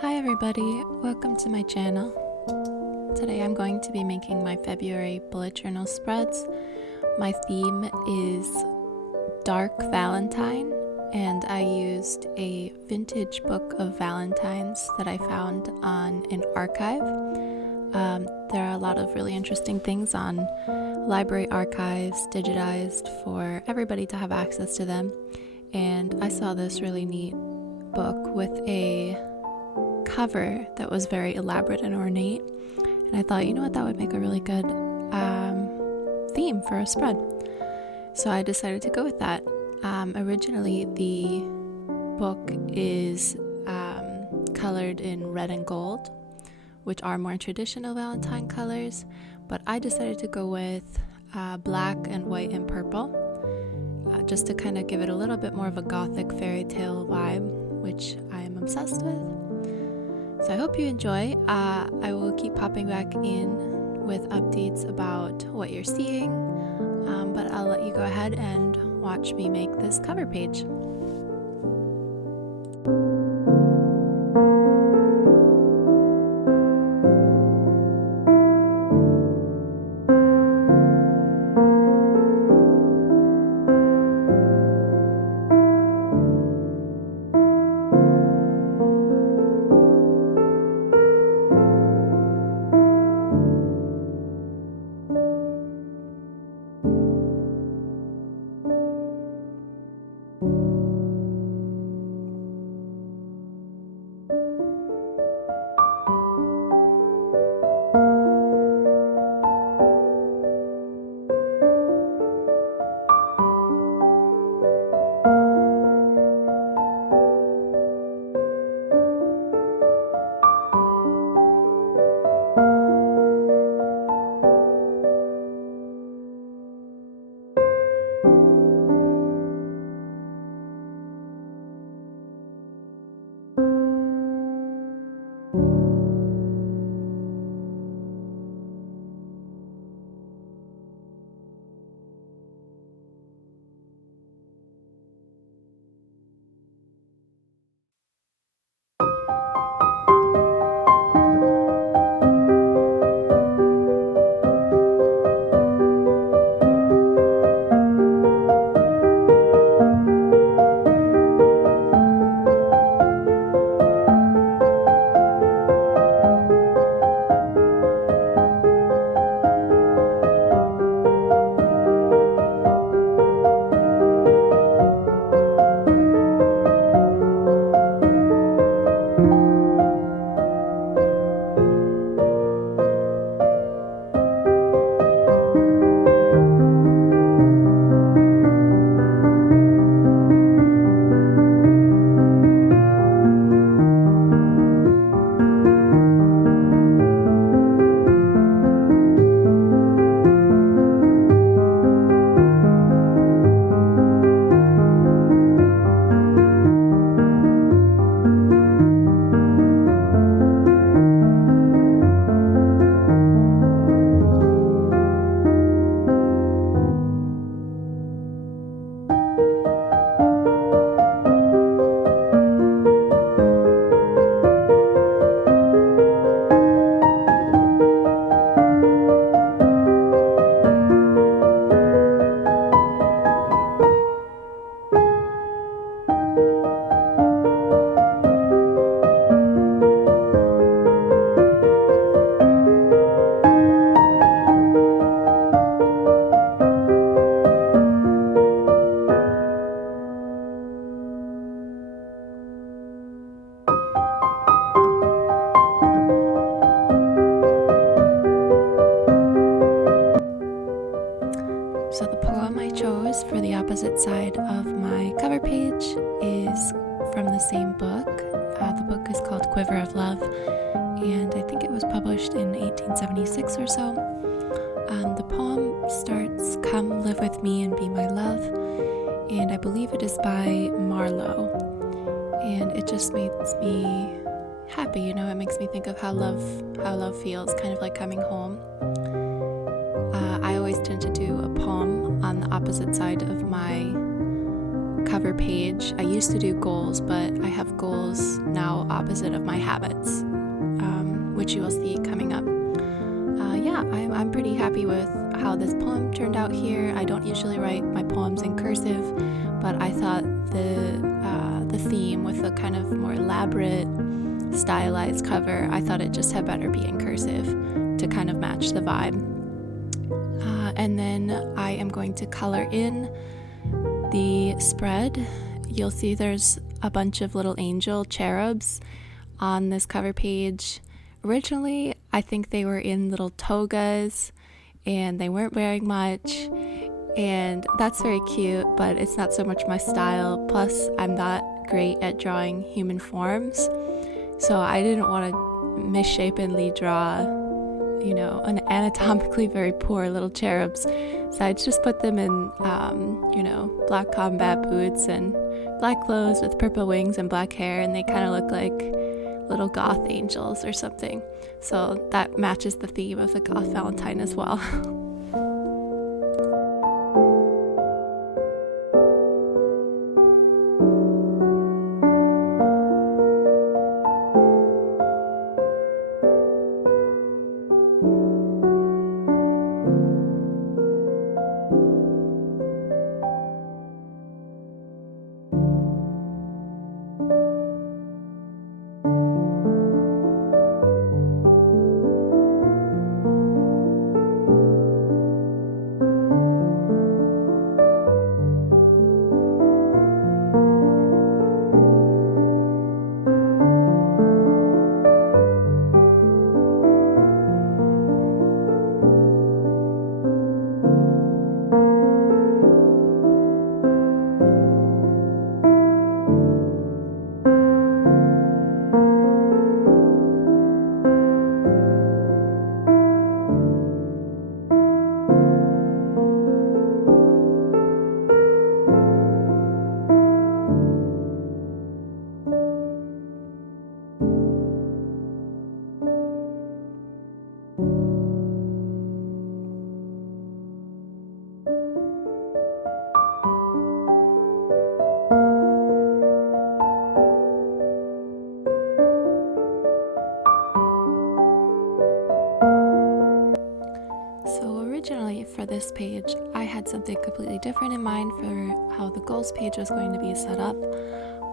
Hi everybody, welcome to my channel. Today I'm going to be making my February bullet journal spreads. My theme is dark Valentine, and I used a vintage book of Valentines that I found on an archive. There are a lot of really interesting things on library archives, digitized for everybody to have access to them. And I saw this really neat book with a cover that was very elaborate and ornate, and I thought, you know what, that would make a really good theme for a spread. So I decided to go with that. Originally the book is colored in red and gold, which are more traditional Valentine colors, but I decided to go with black and white and purple, just to kind of give it a little bit more of a gothic fairy tale vibe, which I am obsessed with. So I hope you enjoy. I will keep popping back in with updates about what you're seeing, but I'll let you go ahead and watch me make this cover page. So the poem I chose for the opposite side of my cover page is from the same book. The book is called Quiver of Love, and I think it was published in 1876 or so. The poem starts, "Come live with me and be my love," and I believe it is by Marlowe. And it just makes me happy, you know, it makes me think of how love feels, kind of like coming home. I always tend to do a poem on the opposite side of my cover page. I used to do goals, but I have goals now opposite of my habits, which you will see coming up. Yeah, I'm pretty happy with how this poem turned out here. I don't usually write my poems in cursive, but I thought the theme with the kind of more elaborate, stylized cover, I thought it just had better be in cursive to kind of match the vibe. And then I am going to color in the spread. You'll see there's a bunch of little angel cherubs on this cover page. Originally, I think they were in little togas and they weren't wearing much, and that's very cute, but it's not so much my style. Plus, I'm not great at drawing human forms, so I didn't want to misshapenly draw, an anatomically very poor little cherubs. So I just put them in, black combat boots and black clothes with purple wings and black hair, and they kind of look like little goth angels or something. So that matches the theme of the goth Valentine as well. Originally for this page, I had something completely different in mind for how the goals page was going to be set up,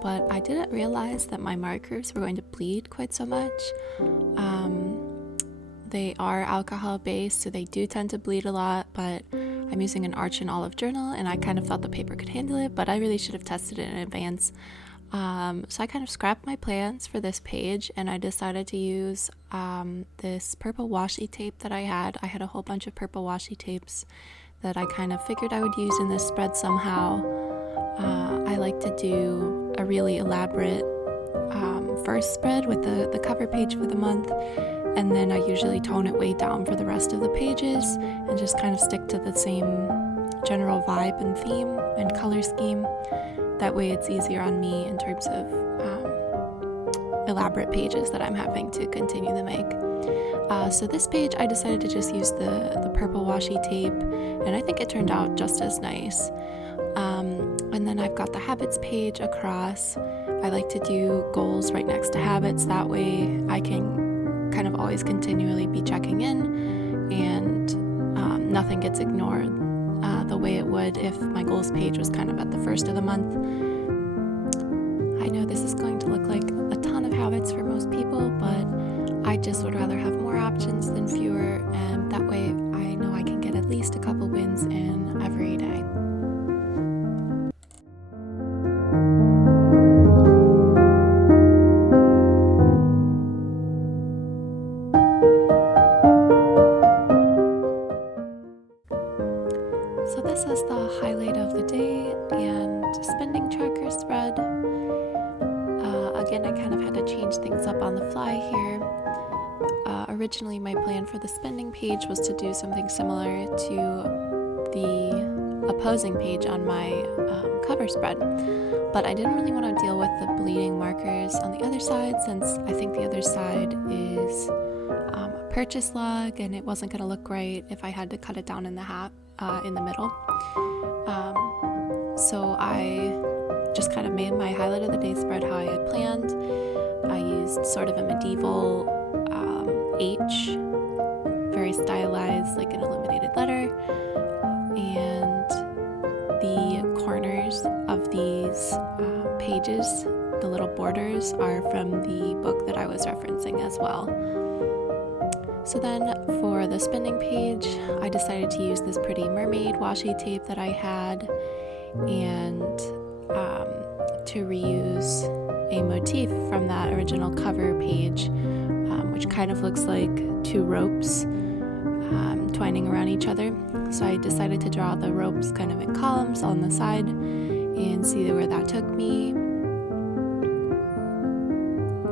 but I didn't realize that my markers were going to bleed quite so much. They are alcohol based, so they do tend to bleed a lot, but I'm using an Arch and Olive journal, and I kind of thought the paper could handle it, but I really should have tested it in advance. So I kind of scrapped my plans for this page, and I decided to use this purple washi tape that I had. I had a whole bunch of purple washi tapes that I kind of figured I would use in this spread somehow. I like to do a really elaborate first spread with the cover page for the month, and then I usually tone it way down for the rest of the pages and just kind of stick to the same general vibe and theme and color scheme. That way it's easier on me in terms of elaborate pages that I'm having to continue to make. So this page I decided to just use the purple washi tape, and I think it turned out just as nice. And then I've got the habits page across. I like to do goals right next to habits, that way I can kind of always continually be checking in, and nothing gets ignored the way it would if my goals page was kind of at the first of the month. I know this is going to look like a ton of habits for most people, but I just would rather have more options than fewer, and that way I know I can get at least a couple wins in every day. So this is the highlight of the day and spending tracker spread. Again, I kind of had to change things up on the fly here. Originally, my plan for the spending page was to do something similar to the opposing page on my cover spread, but I didn't really want to deal with the bleeding markers on the other side, since I think the other side is a purchase log, and it wasn't going to look right if I had to cut it down in the middle. So I just kind of made my highlight of the day spread how I had planned. I used sort of a medieval H, very stylized, like an illuminated letter, and the corners of these pages, the little borders, are from the book that I was referencing as well. So then for the spending page, I decided to use this pretty mermaid washi tape that I had, and to reuse a motif from that original cover page, which kind of looks like two ropes twining around each other. So I decided to draw the ropes kind of in columns on the side and see where that took me.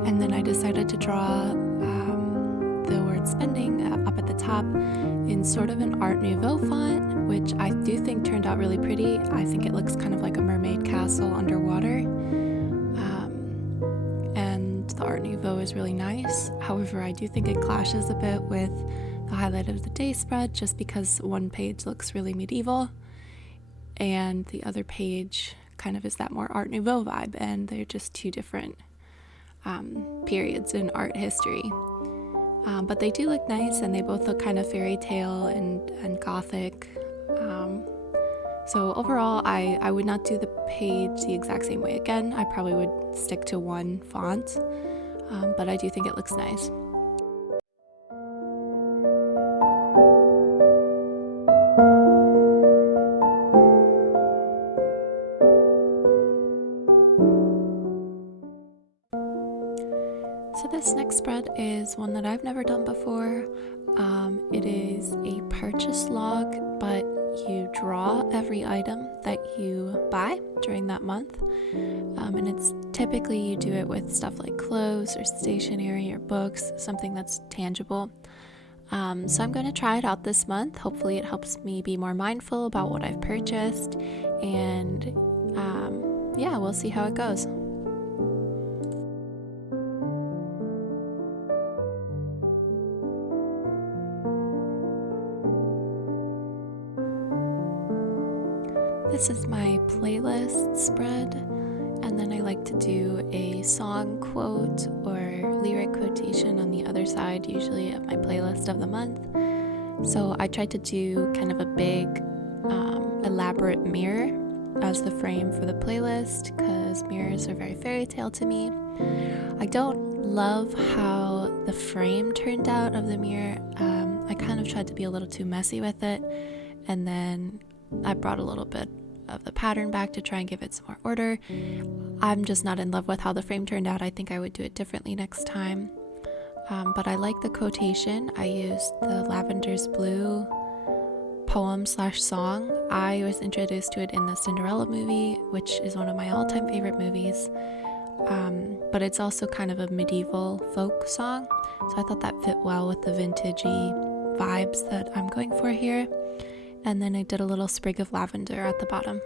And then I decided to draw the word spending up at the top in sort of an Art Nouveau font, which I do think turned out really pretty. I think it looks kind of like a mermaid castle underwater. And the Art Nouveau is really nice. However, I do think it clashes a bit with the highlight of the day spread, just because one page looks really medieval and the other page kind of is that more Art Nouveau vibe, and they're just two different periods in art history. But they do look nice, and they both look kind of fairy tale and gothic. So overall, I would not do the page the exact same way again. I probably would stick to one font, but I do think it looks nice. So this next spread is one that I've never done before. It is a purchase log, but you draw every item that you buy during that month. And it's typically you do it with stuff like clothes or stationery or books, something that's tangible. So I'm going to try it out this month. Hopefully it helps me be more mindful about what I've purchased, and yeah, we'll see how it goes. This is my playlist spread, and then I like to do a song quote or lyric quotation on the other side, usually of my playlist of the month. So I tried to do kind of a big, elaborate mirror as the frame for the playlist, because mirrors are very fairy tale to me. I don't love how the frame turned out of the mirror. I kind of tried to be a little too messy with it, and then I brought a little bit of the pattern back to try and give it some more order. I'm just not in love with how the frame turned out. I think I would do it differently next time. But I like the quotation. I used the Lavenders Blue poem/song. I was introduced to it in the Cinderella movie, which is one of my all-time favorite movies. But it's also kind of a medieval folk song, so I thought that fit well with the vintagey vibes that I'm going for here. And then I did a little sprig of lavender at the bottom.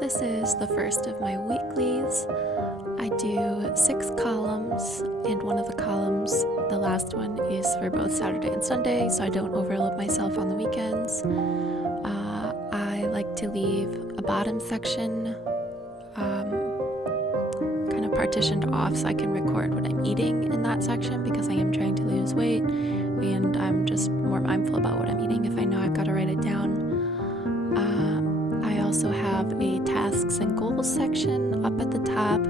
This is the first of my weeklies. I do 6 columns, and one of the columns, the last one, is for both Saturday and Sunday, so I don't overload myself on the weekends. I like to leave a bottom section kind of partitioned off so I can record what I'm eating in that section, because I am trying to lose weight, and I'm just more mindful about what I'm eating if I know I've got to write it down. I also have a tasks and goals section up at the top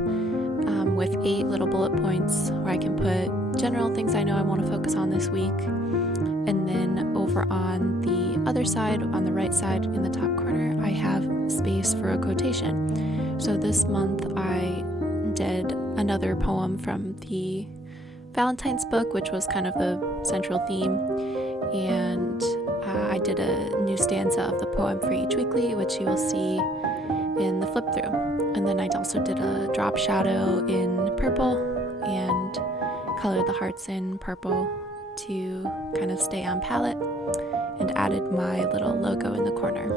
with 8 little bullet points where I can put general things I know I want to focus on this week. And then over on the other side, on the right side in the top corner, I have space for a quotation. So this month I did another poem from the Valentine's book, which was kind of the central theme, and I did a new stanza of the poem for each weekly, which you will see in the flip through. And then I also did a drop shadow in purple and colored the hearts in purple to kind of stay on palette, and added my little logo in the corner.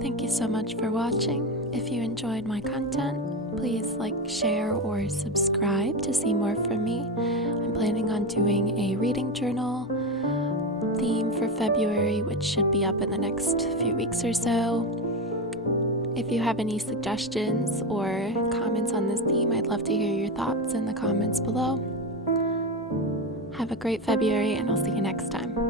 Thank you so much for watching. If you enjoyed my content, please like, share, or subscribe to see more from me. I'm planning on doing a reading journal theme for February, which should be up in the next few weeks or so. If you have any suggestions or comments on this theme, I'd love to hear your thoughts in the comments below. Have a great February, and I'll see you next time.